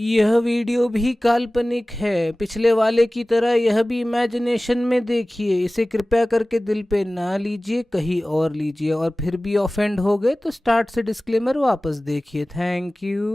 यह वीडियो भी काल्पनिक है। पिछले वाले की तरह यह भी इमेजिनेशन में देखिए। इसे कृपया करके दिल पे ना लीजिए, कहीं और लीजिए। और फिर भी ऑफेंड हो गए तो स्टार्ट से डिस्क्लेमर वापस देखिए। Thank you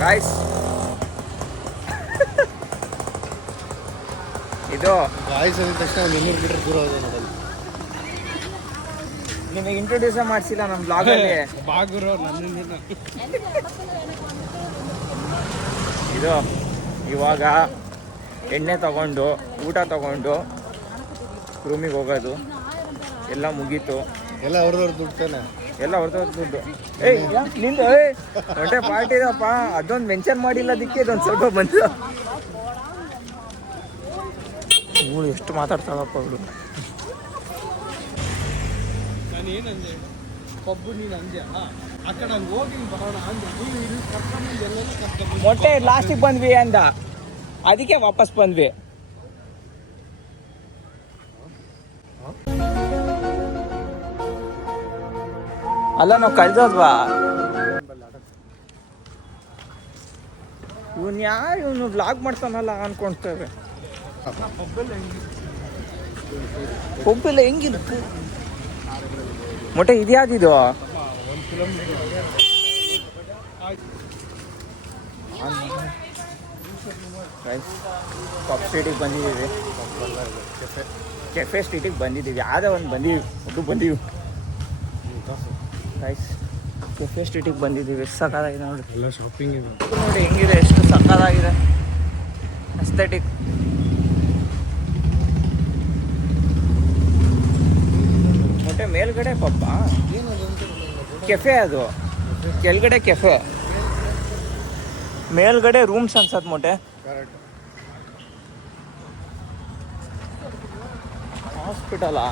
guys. ಇದು ಗಾಯ್ಸ್ ಅಂದ ತಕ್ಷಣ 200 ಮೀಟರ್ ದೂರ ಹೋದ ನೋಡಲ್ಲ. ನಿಮಗೆ ಇಂಟ್ರೊಡ್ಯೂಸ್ ಮಾಡಿಸಿಲ್ಲ ನಮ್ಮ ಬ್ಲಾಗಲ್ಲಿ. ಬಾಗುರು ನನ್ನಿಂದ ಇದು ಇವಾಗ ಎಣ್ಣೆ ತಗೊಂಡು ಊಟ ತಗೊಂಡು ರೂಮಿಗೆ ಹೋಗೋದು ಎಲ್ಲ ಮುಗೀತು. ಎಲ್ಲ ಅವ್ರದವ್ರು ದುಡ್ತಾನೆ, ಎಲ್ಲ ಹೊರತವ್ರ ದುಡ್ಡು. ನಿಂದು ಹೊಟ್ಟೆ ಪಾರ್ಟಿ ಇದಪ್ಪ, ಅದೊಂದು ಮೆನ್ಷನ್ ಮಾಡಿಲ್ಲ, ಅದಕ್ಕೆ ಇದೊಂದು ಸ್ವಲ್ಪ ಬಂತು. ಇವಳು ಎಷ್ಟು ಮಾತಾಡ್ತಾಳಪ್ಪ ಅವಳು. ನಾನು ಏನಂದೆ, ಕಬ್ಬು ನೀನು ಅಂದೆ ಆ ಕಡೆ ಹೋಗಿ ಬರೋಣ ಅಂದೆ. ನೀವು ಇಲ್ಲಿ ಕರ್ಕೊಂಡು ಎಲ್ಲರೂ ಕರ್ಕೊಂಡು ಮೊಟ್ಟೆ ಲಾಸ್ಟಿಗೆ ಬಂದ್ವಿ ಅಂದ, ಅದಕ್ಕೆ ವಾಪಸ್ ಬಂದ್ವಿ. ಅಲ್ಲ ನಾವು ಕಳ್ದೋದ್ವಾ? ಇವನು ವ್ಲಾಗ್ ಮಾಡ್ತಾನಲ್ಲ ಅನ್ಕೊಳ್ತೇವೆ. ಕೊಬ್ಬೆಲ್ಲ ಹೆಂಗಿರುತ್ತೆ ಮೊಟ್ಟೆ? ಇದ್ಯಾವ್ದಿದು? ಪಬ್ ಸ್ಟ್ರೀಟಿಗೆ ಬಂದಿದ್ದೀವಿ, ಕೆಫೆ ಸ್ಟ್ರೀಟಿಗೆ ಬಂದಿದ್ದೀವಿ. ಯಾವುದೋ ಒಂದು ಬಂದೀವಿ ಗೈಸ್. ಕೆಫೆ ಸ್ಟ್ರೀಟಿಗೆ ಬಂದಿದ್ದೀವಿ. ಎಷ್ಟು ಸಕ್ಕತ್ತಾಗಿದೆ ನೋಡಿ. ಎಲ್ಲ ಶಾಪಿಂಗ್ ಇದೆ ನೋಡಿ ಹೆಂಗಿದೆ, ಎಷ್ಟು ಸಕ್ಕತ್ತಾಗಿದೆ ಅಸ್ಥೆಟಿಕ್. ಮೊಟ್ಟೆ ಮೇಲ್ಗಡೆ ಪಬ್ಬ, ಕೆಫೆ ಅದು. ಕೆಳಗಡೆ ಕೆಫೆ, ಮೇಲ್ಗಡೆ ರೂಮ್ಸ್ ಅನ್ಸತ್ ಮೊಟ್ಟೆ. ಹಾಸ್ಪಿಟಲಾ?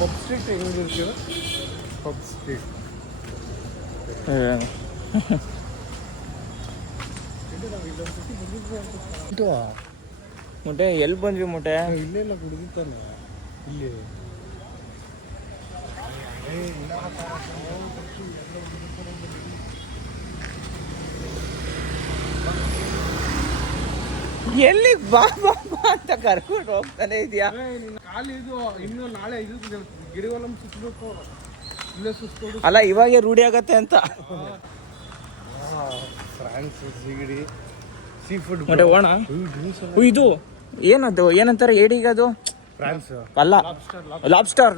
ಪಬ್ ಸ್ಟ್ರೀಟ್ ಹೆಂಗಿರ್ತೀರ? ಪಬ್ ಸ್ಟ್ರೀಟ್ ಮೊಟ್ಟೆ ಎಲ್ಲಿ ಬಂದ್ವಿ ಮೊಟ್ಟೆ? ಇಲ್ಲೆಲ್ಲ ಕುಡಿತಾನೆ ಇಲ್ಲಿ. ಎಲ್ಲಿ ಬಾ ಬಾ ಬಾ ಅಂತ ಕರ್ಕೊಂಡು ಹೋಗ್ತಾನೆ ಇದೆಯಾ? ಖಾಲಿ ಇದು ಇನ್ನು ನಾಳೆ ಇದು ಗಿರಿವಲಂ ಸುತ್ತಬೇಕು, ಇಲ್ಲೇ ಸುತ್ತೋಡು. ಅಲ್ಲ ಇವಾಗೆ ರೂಢಿ ಆಗತ್ತೆ ಅಂತ. ಫ್ರಾನ್ಸ್ ಸಿಗಡಿ ಸೀ ಫುಡ್ ಮೊಟ್ಟೆ ಓಣ. ಇದು ಏನದು, ಏನಂತಾರೆ ಏಡಿಗದು? ಫ್ರಾನ್ಸ್ ಅಲ್ಲ, ಲಾಬ್ಸ್ಟರ್.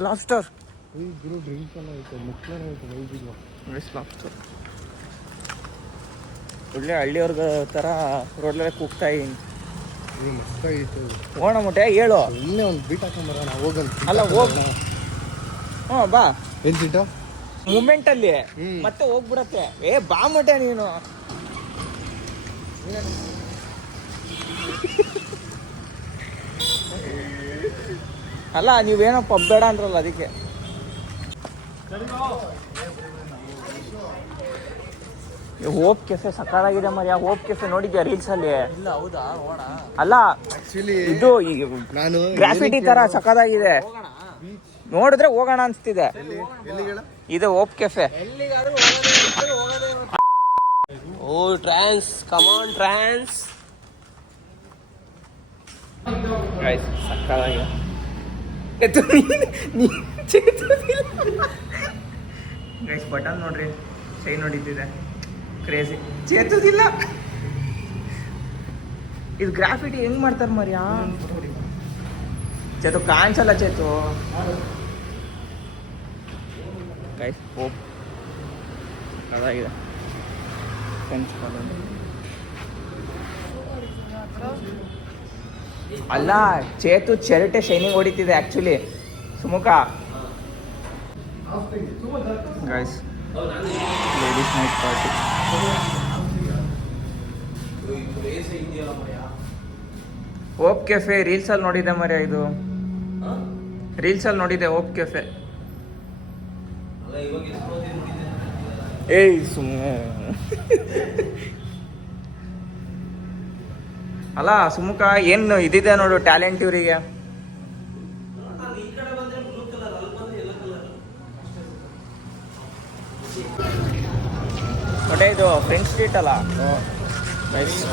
ಗುರು ಡ್ರಿಂಕ್ಸ್ ಎಲ್ಲ ಐತೆ, ಮುಖ್ಯನೇ ಐತೆ ವೈದಿಗಳು. ಲಾಬ್ಸ್ಟರ್ ಒಳ್ಳೆ ಹಳ್ಳಿಯವ್ರ ಥರ ರೋಡ್ಲೇ ಕೂಗ್ತಾ ಇದ್ದೀನಿ. ಮಸ್ತಾಗಿತ್ತು. ಓಣ ಮೊಟ್ಟೆ ಹೇಳು. ಇಲ್ಲೇ ಒಂದು ಬೀಟ್ ಹಾಕೊಂಬರೋಣ ಹೋಗಂತ. ಅಲ್ಲ ಹೋಗ್, ಹ್ಞೂ ಬಾ. ಏನ್ ಸೀಟ ಮೂಮೆಂಟ್ ಅಲ್ಲಿ ಮತ್ತೆ ಹೋಗ್ಬಿಡತ್ತೆ. ಬಾ ಮೊಟ್ಟೆ ನೀನು. ಅಲ್ಲ ನೀವೇನೋ ಪಬ್ ಬೇಡ ಅಂದ್ರಲ್ಲ ಅದಕ್ಕೆ. ಹೋಪ್ ಕೆಫೆ ಸಕ್ಕತ್ತಾಗಿದೆ ಮರ್ಯಾ. ಹೋಪ್ ಕೆಫೆ ನೋಡಿದ್ಯಾ ರೀಲ್ಸ್ ಅಲ್ಲಿ? ಇಲ್ಲ. ಹೌದಾ? ಅಲ್ಲ ಆಕ್ಚುಲಿ ಇದು ನಾನು ಗ್ರಾಫಿಟಿ ತರ ಸಕ್ಕತ್ತಾಗಿದೆ. ನೋಡಿದ್ರೆ ಹೋಗೋಣ ಅನ್ಸ್ತಿದೆ. ಎಲ್ಲಿಗಳ ಇದು ಹೋಪ್ ಕೆಫೆ. ಓ ಟ್ರಾನ್ಸ್, ಕಮಾನ್ ಟ್ರಾನ್ಸ್. ಸಕ್ಕತ್ತಾಗಿದೆ. ಬಟನ್ ನೋಡ್ರಿ, ಚೈನ್ ಹೊಡಿತಿದೆ. ಕ್ರೇಜಿ. ಚೇತುದಿಲ್ಲ. ಇದು ಗ್ರಾಫಿಟಿ ಹೆಂಗ್ ಮಾಡ್ತಾರ ಮರ್ಯಾ? ಚೇತು ಕಾಣಿಸಲ್ಲ. ಚೇತು ಗೈಸ್ ಹೋಪ್ ಅದಾಗಿದೆ. ಅಲ್ಲ ಚೇತು ಚೆರಟೆ ಶೈನಿಂಗ್ ಹೊಡಿತಿದೆ actually. Sumukha guys, ladies night party. Hope cafe reels ಅಲ್ಲಿ ನೋಡಿದೆ ಮರ್ಯ. ಇದು ರೀಲ್ಸ್ ಅಲ್ಲಿ ನೋಡಿದೆ ಹೋಪ್ ಕೆಫೆ. ಏಯ್ ಸುಮ್ಮನೆ ಅಲ್ಲ ಸುಮುಖ ಏನು ಇದಿದೆ ನೋಡು ಟ್ಯಾಲೆಂಟ್ ಇವರಿಗೆ. ಮತ್ತೆ ಇದು ಫ್ರೆಂಚ್ ಸ್ಟ್ರೀಟ್ ಅಲ್ಲ,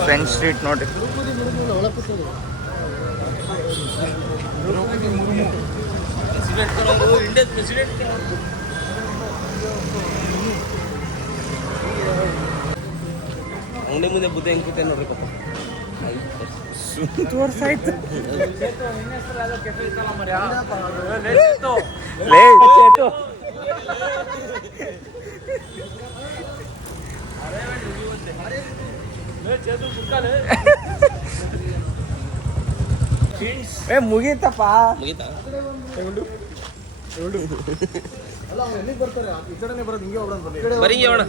ಫ್ರೆಂಚ್ ಸ್ಟ್ರೀಟ್ ನೋಡ್ರಿ. ಅಂಗಡಿ ಮುಂದೆ ಬುದ್ಧ ಹೆಂಗ್ ಕೂತೆ ನೋಡ್ರಿ ಪಾಪ. ತೋರ್ಸಾಯ್ತು. ಮುಗೀತಪ್ಪ. ಮುಗೀತಾ? ಬರೀ ಅಣ್ಣ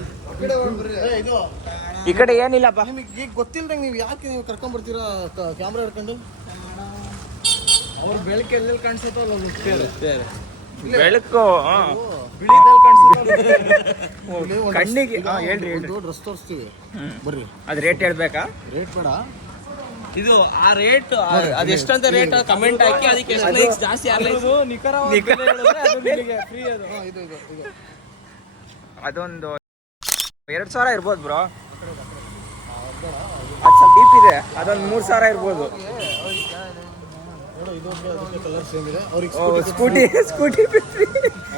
ಈ ಕಡೆ ಏನಿಲ್ಲಪ್ಪ. ನಿಮಗೆ ಈಗ ಗೊತ್ತಿಲ್ದಂಗೆ ನೀವು ಯಾಕೆ ನೀವು ಕರ್ಕೊಂಡ್ ಬರ್ತೀರಾ ಕ್ಯಾಮ್ರಾ ಹಿಡ್ಕೊಂಡು? ಅವ್ರ ಬೆಳಕು ಎಲ್ಲೆಲ್ಲಿ ಕಾಣಿಸುತ್ತೋ ಬೆಳಕು ಕಣ್ಣಿಗೆ. ಹೇಳ್ರಿ ದೊಡ್ಡ ಡ್ರೆಸ್ ತೋರಿಸ್ತೀವಿ, ಬರ್ರಿ. ಅದು ರೇಟ್ ಹೇಳ್ಬೇಕಾ? ರೇಟ್ ಬೇಡ, ಇದು ಆ ರೇಟ್ ಅದೆಷ್ಟಂತ ರೇಟ್ ಕಮೆಂಟ್ ಹಾಕಿ ಅದಕ್ಕೆ ಎಷ್ಟು ಲೈಕ್ಸ್ ಜಾಸ್ತಿ ಅದೊಂದು 2,000 ಇರ್ಬೋದು ಬ್ರೋ. ಅದು ಸ್ವಲ್ಪ ಡೀಪ್ ಇದೆ, ಅದೊಂದು 3,000 ಇರ್ಬೋದು. ನೋಡು, ಇದೊಂದು ಅದಕ್ಕೆ ಕಲರ್ ಸೇಮ್ ಇದೆ. ಅವ್ರಿಗೆ ಸ್ಕೂಟಿ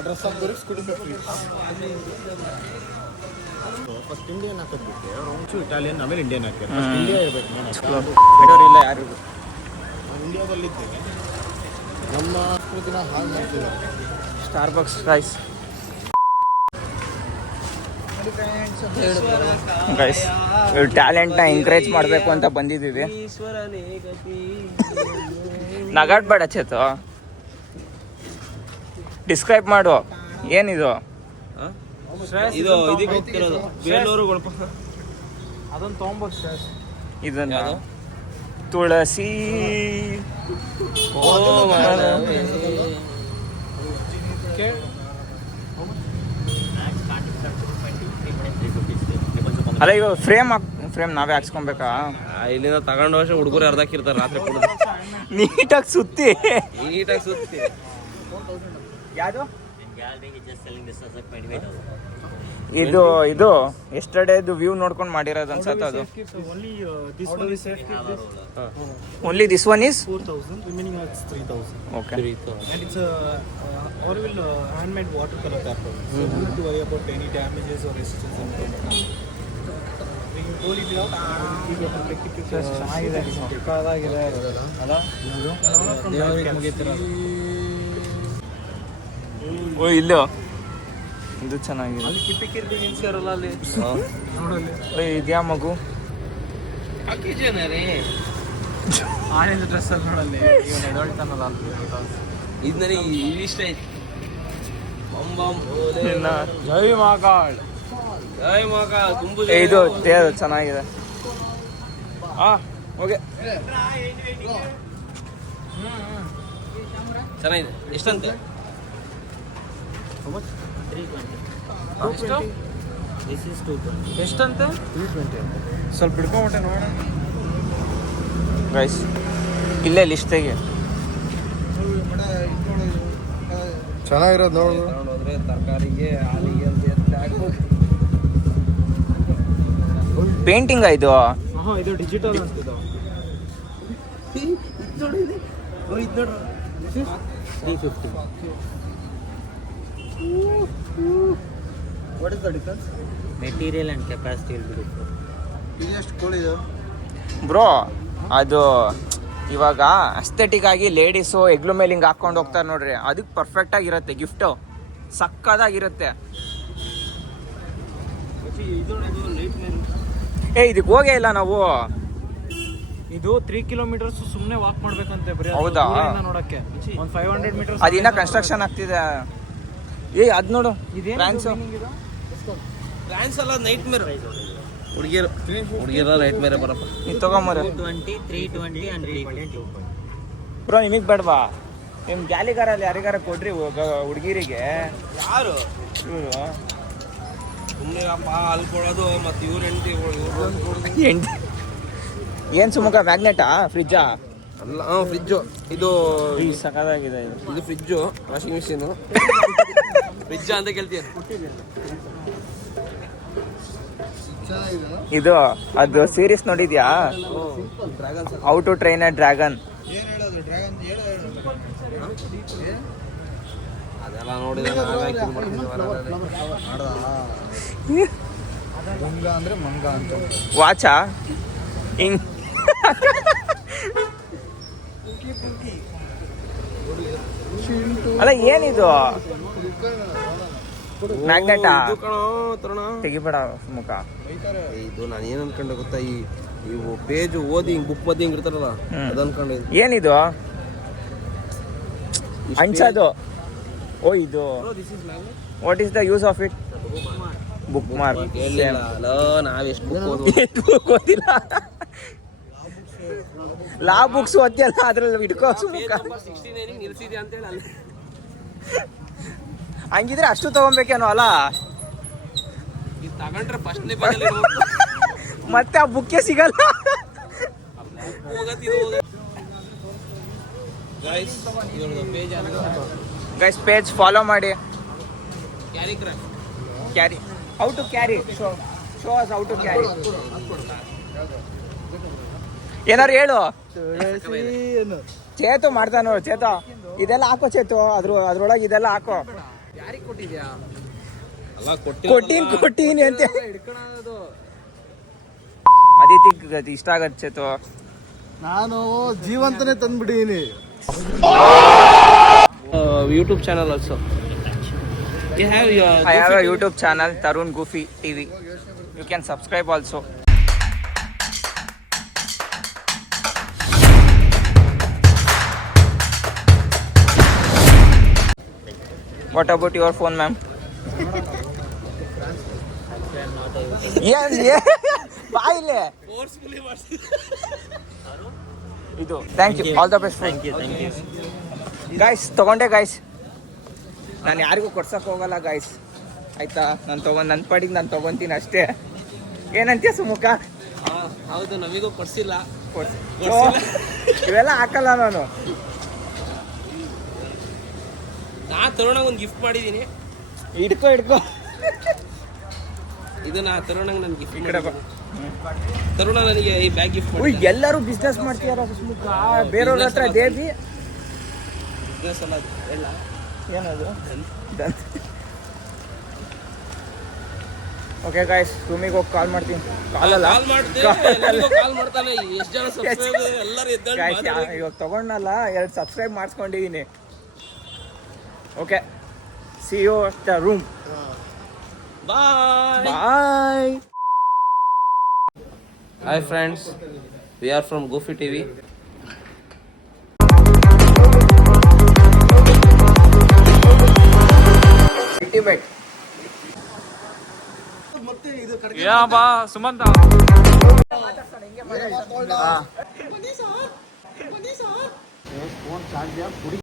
ಡ್ರೆಸ್ ಹಾಕ್ದವ್ರಿಗೆ ಸ್ಕೂಟಿ ಫ್ಯಾಕ್ಟ್ರಿ. ಫಸ್ಟ್ ಇಂಡಿಯನ್ ಹಾಕೋದ್ಬಿಟ್ಟು ಒಂಚೂರು ಇಟಾಲಿಯನ್, ಆಮೇಲೆ ಇಂಡಿಯನ್ ಹಾಕ್ತಾರೆ. ಫಸ್ಟ್ ಇಂಡಿಯಾ ಇರಬೇಕು. ಇಲ್ಲ ಯಾರಿಗೂ. ನಾವು ಇಂಡಿಯಾದಲ್ಲಿದ್ದೇವೆ, ನಮ್ಮ ಸಂಸ್ಕೃತಿನ ಹಾಳು ಮಾಡ್ತಿದ್ದಾರೆ. Starbucks guys. ಟ್ಯಾಲೆಂಟ್ನ ಎಂಕರೇಜ್ ಮಾಡಬೇಕು ಅಂತ ಬಂದಿದ್ದೀವಿ. ನಗಾಡ್ಬೇಡ ಚೇತು, ಡಿಸ್ಕ್ರೈಬ್ ಮಾಡು ಏನಿದು. ಇದು ಇದಕ್ಕೆ ಹೋಗ್ತಿರೋದು ಬೇಲೂರು ಗೊಳಪ. ಅದೊಂದು ತೊಗೊಂಬೋದು ಸ್ಟ್ಯಾಶ್. ಇದನ್ನ ತುಳಸಿ ಅಲ್ಲ, ಈಗ ಫ್ರೇಮ್ ನಾವೇ ಹಾಕ್ಸ್ಕೊಬೇಕಾ? ಇಲ್ಲಿಂದ ತಗೊಂಡು ವರ್ಷ ಹುಡುಗರು ಅರ್ಧಾಕಿರ್ತಾರೆ ರಾತ್ರಿ ಕುಡಿದು ನೀಟಾಗಿ ಸುತ್ತಿ. ನೀಟಾಗಿ ಸುತ್ತಿ. ಯಾವುದು ಇದು ಎಸ್ಟರ್ಡೇದು ವ್ಯೂ ನೋಡ್ಕೊಂಡು ಮಾಡಿರೋದು ಅನ್ಸತ್ತೆ ಅದು. Only this one is 4,000, remaining is 3,000. Okay. And it's a Orville handmade watercolor paper. So you don't have to worry about any damages or resistance. When you roll it out, you will reflect it to the ಓ ಇಲ್ಲೋ ಇದು ಚೆನ್ನಾಗಿದೆ. ಅಲ್ಲಿ ಕಿಪಿಕಿರ್ದು ನಿಲ್ಸಿರಲ್ಲ ಅಲ್ಲಿ ಓ ಇದ್ಯಾ ಮಗು? ಆನೆದು dress ಅಲ್ಲಿ ನೋಡಲ್ಲಿ ಇದು ನನಗೆ ಇಷ್ಟ ಆಯ್ತು. ಜೈ ಮಹಾಕಾಳ್. ಜೈ ಮಗ ತುಂಬು ಇದು ಚೆನ್ನಾಗಿದೆ. ಓಕೆ, ಚೆನ್ನಾಗಿದೆ. ಎಷ್ಟಂತೆ? ಎಷ್ಟಂತೆ? 320. ಸ್ವಲ್ಪ ಹಿಡ್ಕೊಂಬಿಟ್ಟೆ ನೋಡೋಣ. ಗೈಸ್ ಇಲ್ಲೇ ಲಿಸ್ಟಿಗೆ ಚೆನ್ನಾಗಿರೋದು ನೋಡು. ತಗೊಂಡು ಹೋದ್ರೆ ತರಕಾರಿಗೆ ಹಾಲಿಗೆ ಅಂತ ಎತ್ತಿ ಹಾಕ್ಬೋದು. ಪೇಂಟಿಂಗ್ ಇದು. ಇದು digital ಅಂತಿದ್ದು. What is the difference? Material and capacity will be different. ಇದು ಎಷ್ಟು ಕೋಳಿದು? ಬ್ರೋ ಅದು ಇವಾಗ ಅಸ್ಥೆಟಿಕ್ ಆಗಿ ಲೇಡೀಸು ಎಗ್ಲು ಮೇಲೆ ಹಿಂಗೆ ಹಾಕೊಂಡು ಹೋಗ್ತಾರೆ ನೋಡ್ರಿ, ಅದಕ್ಕೆ ಪರ್ಫೆಕ್ಟ್ ಆಗಿರುತ್ತೆ. ಗಿಫ್ಟು ಸಕ್ಕದಾಗಿರುತ್ತೆ. ಇದಕ್ಕೆ ಹೋಗೇ ಇಲ್ಲ ನಾವು. ಇದು 3 ಕಿಲೋಮೀಟರ್ಸ್ ಸುಮ್ಮನೆ ವಾಕ್ ಮಾಡ್ಬೇಕಂತೆ ಬರೀ. ಹೌದಾ? ನೋಡಕ್ಕೆ ಒಂದು 500 ಮೀಟರ್ಸ್. ಅದಿನ್ನ ಕನ್ಸ್ಟ್ರಕ್ಷನ್ ಆಗ್ತಿದೆ. ಅದ್ ನೋಡು ಫ್ರಾನ್ಸು. ಫ್ರಾನ್ಸ್ ಅಲ್ಲ, ನೈಟ್ ಮೇರ್ ಹುಡುಗಿರ ನೈಟ್ ಮೇರೆ ಬರಪ್ಪ. ನೀವು ತಗೊಂಬರ 220, 320 and 320. ಬ್ರೋ ನಿಮಗೆ ಬೇಡವಾ? ನಿಮ್ಮ ಗ್ಯಾಲಿಗಾರಲ್ಲಿ ಯಾರಿಗಾರ ಕೊಡ್ರಿ ಹುಡುಗಿರಿಗೆ. ಯಾರು ಇವರು ಸುಮ್ಮನೆ ಅಪ್ಪ ಅಲ್ಲಿ ಕೊಡೋದು ಮತ್ತು ಇವ್ರ ಹೆಂಡತಿ ಏನು ಸುಮುಖ ಮ್ಯಾಗ್ನೆಟಾ ಫ್ರಿಜ್ಜಾ? ಅಲ್ಲ, ಫ್ರಿಜ್ಜು. ಇದು ಸಕ್ಕದಾಗಿದೆ ಇದು ಫ್ರಿಜ್ಜು, ವಾಷಿಂಗ್ ಮಿಷಿನು. ಫ್ರಿಜ್ಜಾ ಅಂತ ಕೇಳ್ತೀಯ? ಇದು ಅದು ಸೀರೀಸ್ ನೋಡಿದ್ಯಾ, how to train a dragon? ಅದೆಲ್ಲ ನೋಡಿದ್ರೆ ನಾವೇ kill ಮಾಡ್ತಿದ್ವಿ ಮಂಗ ಅಂದ್ರೆ ಮಂಗ ಅಂತ. ವಾಚಾ ಹಿಂಗ್ ಅಲ್ಲ ಏನಿದು ಮ್ಯಾಗ್ನೆಟಾ? ಇದು ಕಣೋ ತರುಣ, ತೆಗಿಬೇಡ ಮುಖ. ಇದು ನಾನು ಏನ್ ಅನ್ಕೊಂಡೆ ಗೊತ್ತಾ, ಇವು ಪೇಜ್ ಓದಿ ಹಿಂಗ್ ಬುಕ್ ಓದಿ ಹಿಂಗ್ ಇರ್ತಾರಲ್ಲ, ಅದ್ ಅನ್ಕೊಂಡೆ. ಏನಿದು ಅಂಚದು? ಓ ಇದು what is the use of it? Book mark. ನಾವ್ ಎಷ್ಟು ಬುಕ್ ಗೊತ್ತಿಲ್ಲ. ಲಾ ಬುಕ್ಸ್ ಓದ್ತಿಯಲ್ಲ ಅದ್ರಲ್ಲಿ ಇಟ್ಕೋ ಮುಖ. ನಿಲ್ಸಿದ್ಯಾ ಅಂತ ಹೇಳಿ ಅಲ್ಲಿ ಹಂಗಿದ್ರೆ ಅಷ್ಟು ತಗೊಬೇಕೇನೋ ಅಲ್ಲ, ತಗೊಂಡ್ರೆ ಫಸ್ಟ್ ಮತ್ತೆ ಆ ಬುಕ್ಕೇ ಸಿಗಲ್ಲ. ಗೈಸ್ ಪೇಜ್ ಫಾಲೋ ಮಾಡಿ. Carry how to carry, show us how to carry. ಏನಾರು ಹೇಳು. ಚೇತು ಮಾಡ್ತಾನೋ, ಚೇತು ಇದೆಲ್ಲ ಹಾಕೋ, ಚೇತು ಅದ್ರೊಳಗೆ ಇದೆಲ್ಲ ಹಾಕೋ. ಯಾರಿಗೆ ಕೊಟ್ಟಿದ್ಯಾ? ಕೊಟ್ಟೀನಿ ಅಂತ ಅದಿತಿ ಇಷ್ಟ ಆಗತ್ತೆ ಚೇತು. ನಾನು ಜೀವಂತನೇ ತಂದ್ಬಿಟ್ಟಿದೀನಿ. YouTube channel also. You have your I have a YouTube channel, Tarun Goofy TV. You can subscribe also. What about your phone, ma'am? ಬಾಯಿಲೆ ಇದು. Thank you, all the best. Thank you. Guys ತಗೊಂಡೆ guys, ನಾನು ಯಾರಿಗೂ ಕೊಡ್ಸಕ್ಕೆ ಹೋಗಲ್ಲ guys, ಆಯ್ತಾ? ನನ್ನ ಪಾಡಿಗೆ ನಾನು ತೊಗೊತೀನಿ ಅಷ್ಟೇ. ಏನಂತೀಯ ಸುಮುಖ? ಹೌದು, ನಮಿಗೂ ಕೊಡ್ಸಿಲ್ಲ. ಇವೆಲ್ಲ ಹಾಕಲ್ಲ ನಾನು. ತರುಣ ಒಂದು ಗಿಫ್ಟ್ ಮಾಡಿದೀನಿ, ಹಿಡ್ಕೊ ಇದು ತರುಣಂಗೆ ನಾನು ಗಿಫ್ಟ್ ಕಡೆ ಬಾ. ತರುಣ ನನಗೆ ಈ ಬ್ಯಾಗ್ ಗಿಫ್ಟ್ ಉಯ್, ಎಲ್ಲರೂ ಬಿಸ್ನೆಸ್ ಮಾಡ್ತೀಯಾರ ಸುಮುಖ, ಬೇರೆಯವ್ರ ಹತ್ರ ದೇವಿ. ಅಲ್ಲ ಹೇಳ ಏನದು? ಓಕೆ ಗಾಯ್ಸ್, ರೂಮಿಗೆ ಹೋಗಿ ಕಾಲ್ ಮಾಡ್ತೀನಿ. ಕಾಲಲ್ಲ, ಕಾಲ್ ಮಾಡ್ತೀನಿ, ಕಾಲ್ ಮಾಡ್ತಾನೆ. ಎಷ್ಟು ಜನ ಸಬ್ಸ್ಕ್ರೈಬರ್ ಎಲ್ಲರೂ ಗಾಯ್ಸ್ ಎದ್ದಾಡಿ ಇವಾಗ ತಗೊಂಡಲ್ಲ, 2 ಸಬ್ಸ್ಕ್ರೈಬ್ ಮಾಡಿಸ್ಕೊಂಡಿದ್ದೀನಿ. Okay, see you at the room. Bye. Bye. Hi friends, we are from Goofy TV. Ultimate. ಯಾ ಬಾ ಸುಮಂತ. ಫೋನ್ ಚಾರ್ಜ್ ಪುಡಿ